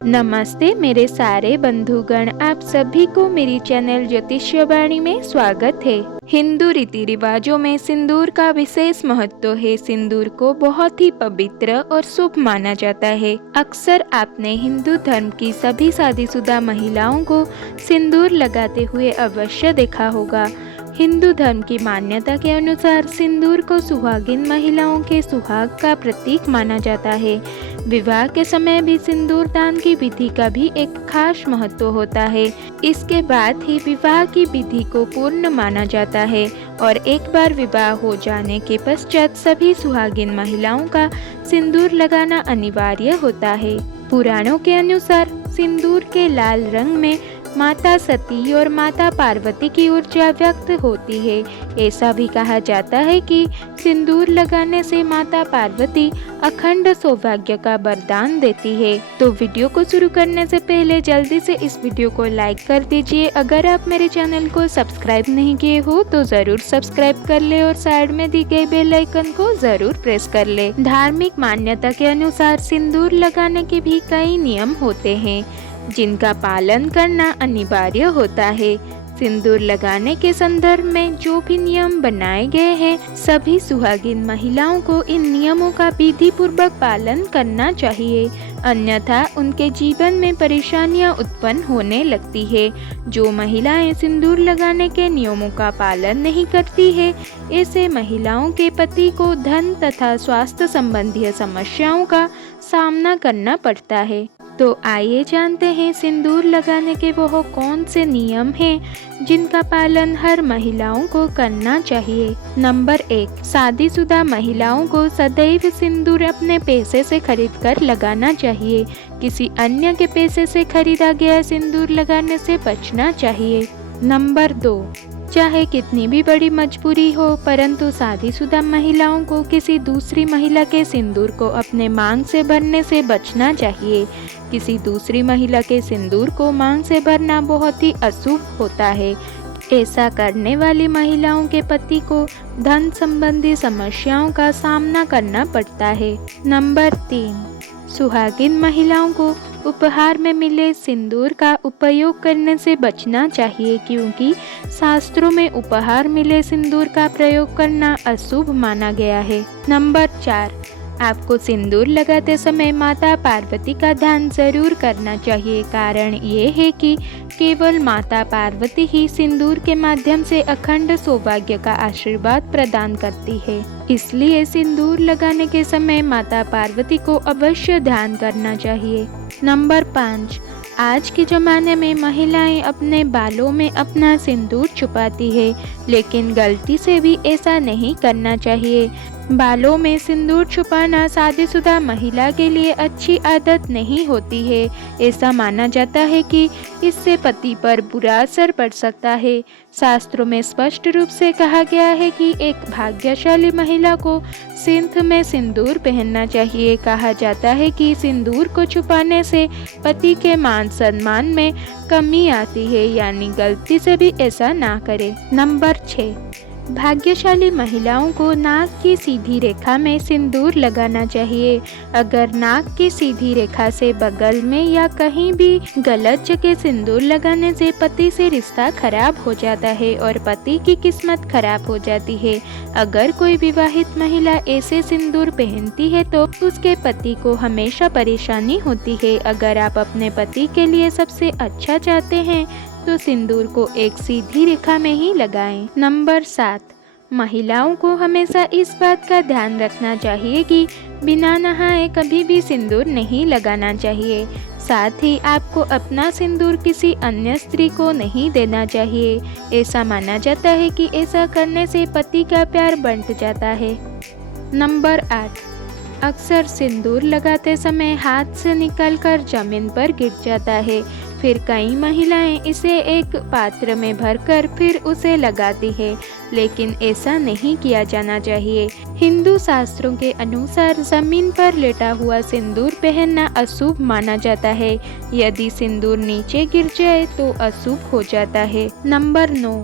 नमस्ते मेरे सारे बंधुगण, आप सभी को मेरी चैनल ज्योतिष्यवाणी में स्वागत है। हिंदू रीति रिवाजों में सिंदूर का विशेष महत्व है। सिंदूर को बहुत ही पवित्र और शुभ माना जाता है। अक्सर आपने हिंदू धर्म की सभी शादीशुदा महिलाओं को सिंदूर लगाते हुए अवश्य देखा होगा। हिंदू धर्म की मान्यता के अनुसार सिंदूर को सुहागिन महिलाओं के सुहाग का प्रतीक माना जाता है। विवाह के समय भी सिंदूर दान की विधि का भी एक खास महत्व होता है। इसके बाद ही विवाह की विधि को पूर्ण माना जाता है और एक बार विवाह हो जाने के पश्चात सभी सुहागिन महिलाओं का सिंदूर लगाना अनिवार्य होता है। पुराणों के अनुसार सिंदूर के लाल रंग में माता सती और माता पार्वती की ऊर्जा व्यक्त होती है। ऐसा भी कहा जाता है कि सिंदूर लगाने से माता पार्वती अखंड सौभाग्य का वरदान देती है। तो वीडियो को शुरू करने से पहले जल्दी से इस वीडियो को लाइक कर दीजिए। अगर आप मेरे चैनल को सब्सक्राइब नहीं किए हो तो जरूर सब्सक्राइब कर ले और साइड में दी गई बेल आइकन को जरूर प्रेस कर ले। धार्मिक मान्यता के अनुसार सिंदूर लगाने के भी कई नियम होते हैं जिनका पालन करना अनिवार्य होता है। सिंदूर लगाने के संदर्भ में जो भी नियम बनाए गए हैं, सभी सुहागिन महिलाओं को इन नियमों का विधि पूर्वक पालन करना चाहिए, अन्यथा उनके जीवन में परेशानियां उत्पन्न होने लगती है। जो महिलाएं सिंदूर लगाने के नियमों का पालन नहीं करती है, ऐसे महिलाओं के पति को धन तथा स्वास्थ्य संबंधी समस्याओं का सामना करना पड़ता है। तो आइए जानते हैं सिंदूर लगाने के वो कौन से नियम हैं जिनका पालन हर महिलाओं को करना चाहिए। नंबर 1, शादीशुदा महिलाओं को सदैव सिंदूर अपने पैसे से खरीदकर लगाना चाहिए। किसी अन्य के पैसे से खरीदा गया सिंदूर लगाने से बचना चाहिए। नंबर 2, चाहे कितनी भी बड़ी मजबूरी हो, परंतु शादीशुदा महिलाओं को किसी दूसरी महिला के सिंदूर को अपने मांग से भरने से बचना चाहिए। किसी दूसरी महिला के सिंदूर को मांग से भरना बहुत ही अशुभ होता है। ऐसा करने वाली महिलाओं के पति को धन संबंधी समस्याओं का सामना करना पड़ता है। नंबर 3, सुहागिन महिलाओं को उपहार में मिले सिंदूर का उपयोग करने से बचना चाहिए, क्योंकि शास्त्रों में उपहार मिले सिंदूर का प्रयोग करना अशुभ माना गया है। नंबर 4, आपको सिंदूर लगाते समय माता पार्वती का ध्यान जरूर करना चाहिए। कारण ये है कि केवल माता पार्वती ही सिंदूर के माध्यम से अखंड सौभाग्य का आशीर्वाद प्रदान करती है। इसलिए सिंदूर लगाने के समय माता पार्वती को अवश्य ध्यान करना चाहिए। नंबर 5, आज के ज़माने में महिलाएं अपने बालों में अपना सिंदूर छुपाती है, लेकिन गलती से भी ऐसा नहीं करना चाहिए। बालों में सिंदूर छुपाना शादीशुदा महिला के लिए अच्छी आदत नहीं होती है। ऐसा माना जाता है कि इससे पति पर बुरा असर पड़ सकता है। शास्त्रों में स्पष्ट रूप से कहा गया है कि एक भाग्यशाली महिला को सिंथ में सिंदूर पहनना चाहिए। कहा जाता है कि सिंदूर को छुपाने से पति के मान सम्मान में कमी आती है, यानी गलती से भी ऐसा ना करें। नंबर 6, भाग्यशाली महिलाओं को नाक की सीधी रेखा में सिंदूर लगाना चाहिए। अगर नाक की सीधी रेखा से बगल में या कहीं भी गलत जगह सिंदूर लगाने से पति से रिश्ता खराब हो जाता है और पति की किस्मत खराब हो जाती है। अगर कोई विवाहित महिला ऐसे सिंदूर पहनती है तो उसके पति को हमेशा परेशानी होती है। अगर आप अपने पति के लिए सबसे अच्छा चाहते हैं तो सिंदूर को एक सीधी रेखा में ही लगाएं। नंबर 7, महिलाओं को हमेशा इस बात का ध्यान रखना चाहिए कि बिना नहाए कभी भी सिंदूर नहीं लगाना चाहिए। साथ ही आपको अपना सिंदूर किसी अन्य स्त्री को नहीं देना चाहिए। ऐसा माना जाता है कि ऐसा करने से पति का प्यार बंट जाता है। नंबर 8, अक्सर सिंदूर लगाते समय हाथ से निकलकर जमीन पर गिर जाता है। फिर कई महिलाएं इसे एक पात्र में भरकर फिर उसे लगाती है, लेकिन ऐसा नहीं किया जाना चाहिए। हिंदू शास्त्रों के अनुसार जमीन पर लेटा हुआ सिंदूर पहनना अशुभ माना जाता है। यदि सिंदूर नीचे गिर जाए तो अशुभ हो जाता है। नंबर 9,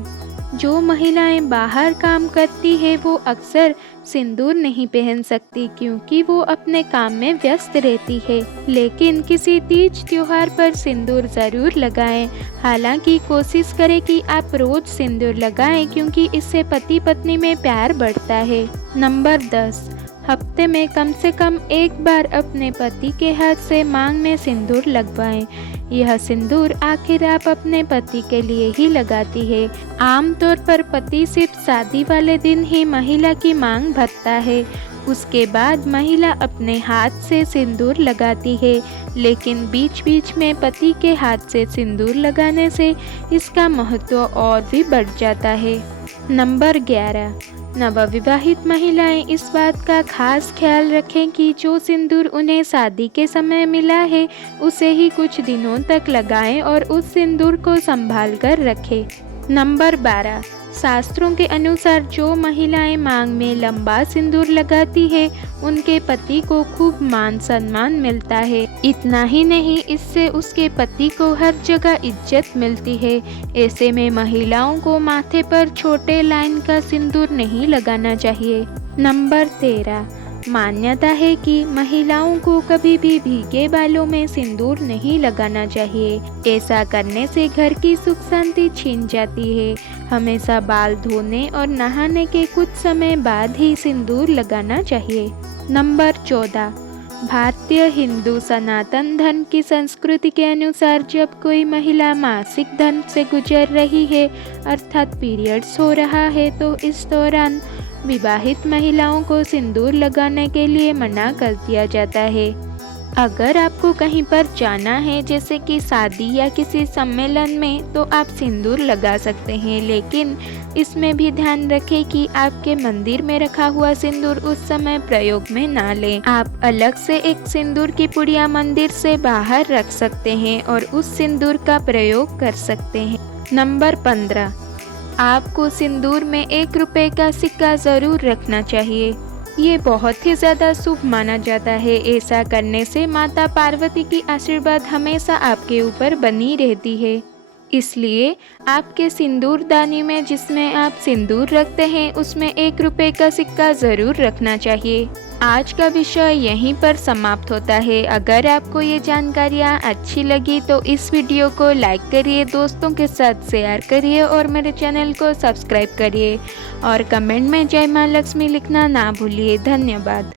जो महिलाएं बाहर काम करती है वो अक्सर सिंदूर नहीं पहन सकती क्योंकि वो अपने काम में व्यस्त रहती है, लेकिन किसी तीज त्योहार पर सिंदूर ज़रूर लगाएं। हालांकि कोशिश करें कि आप रोज सिंदूर लगाएं क्योंकि इससे पति पत्नी में प्यार बढ़ता है। नंबर 10, हफ्ते में कम से कम एक बार अपने पति के हाथ से मांग में सिंदूर लगवाएं। यह सिंदूर आखिर आप अपने पति के लिए ही लगाती है। आमतौर पर पति सिर्फ शादी वाले दिन ही महिला की मांग भरता है, उसके बाद महिला अपने हाथ से सिंदूर लगाती है, लेकिन बीच बीच में पति के हाथ से सिंदूर लगाने से इसका महत्व और भी बढ़ जाता है। नंबर 11, नवविवाहित महिलाएं इस बात का खास ख्याल रखें कि जो सिंदूर उन्हें शादी के समय मिला है उसे ही कुछ दिनों तक लगाएं और उस सिंदूर को संभाल कर रखें। नंबर 12, शास्त्रों के अनुसार जो महिलाएं मांग में लंबा सिंदूर लगाती है उनके पति को खूब मान सम्मान मिलता है। इतना ही नहीं, इससे उसके पति को हर जगह इज्जत मिलती है। ऐसे में महिलाओं को माथे पर छोटे लाइन का सिंदूर नहीं लगाना चाहिए। नंबर 13, मान्यता है कि महिलाओं को कभी भी भीगे बालों में सिंदूर नहीं लगाना चाहिए। ऐसा करने से घर की सुख शांति छिन जाती है। हमेशा बाल धोने और नहाने के कुछ समय बाद ही सिंदूर लगाना चाहिए। नंबर 14, भारतीय हिंदू सनातन धर्म की संस्कृति के अनुसार जब कोई महिला मासिक धर्म से गुजर रही है अर्थात पीरियड्स हो रहा है तो इस दौरान विवाहित महिलाओं को सिंदूर लगाने के लिए मना कर दिया जाता है। अगर आपको कहीं पर जाना है जैसे कि शादी या किसी सम्मेलन में तो आप सिंदूर लगा सकते हैं, लेकिन इसमें भी ध्यान रखें कि आपके मंदिर में रखा हुआ सिंदूर उस समय प्रयोग में ना लें। आप अलग से एक सिंदूर की पुड़िया मंदिर से बाहर रख सकते हैं और उस सिंदूर का प्रयोग कर सकते हैं। नंबर 15, आपको सिंदूर में 1 रुपए का सिक्का ज़रूर रखना चाहिए। ये बहुत ही ज़्यादा शुभ माना जाता है। ऐसा करने से माता पार्वती की आशीर्वाद हमेशा आपके ऊपर बनी रहती है। इसलिए आपके सिंदूरदानी में जिसमें आप सिंदूर रखते हैं उसमें 1 रुपए का सिक्का ज़रूर रखना चाहिए। आज का विषय यहीं पर समाप्त होता है। अगर आपको ये जानकारियाँ अच्छी लगी तो इस वीडियो को लाइक करिए, दोस्तों के साथ शेयर करिए और मेरे चैनल को सब्सक्राइब करिए और कमेंट में जय माँ लक्ष्मी लिखना ना भूलिए। धन्यवाद।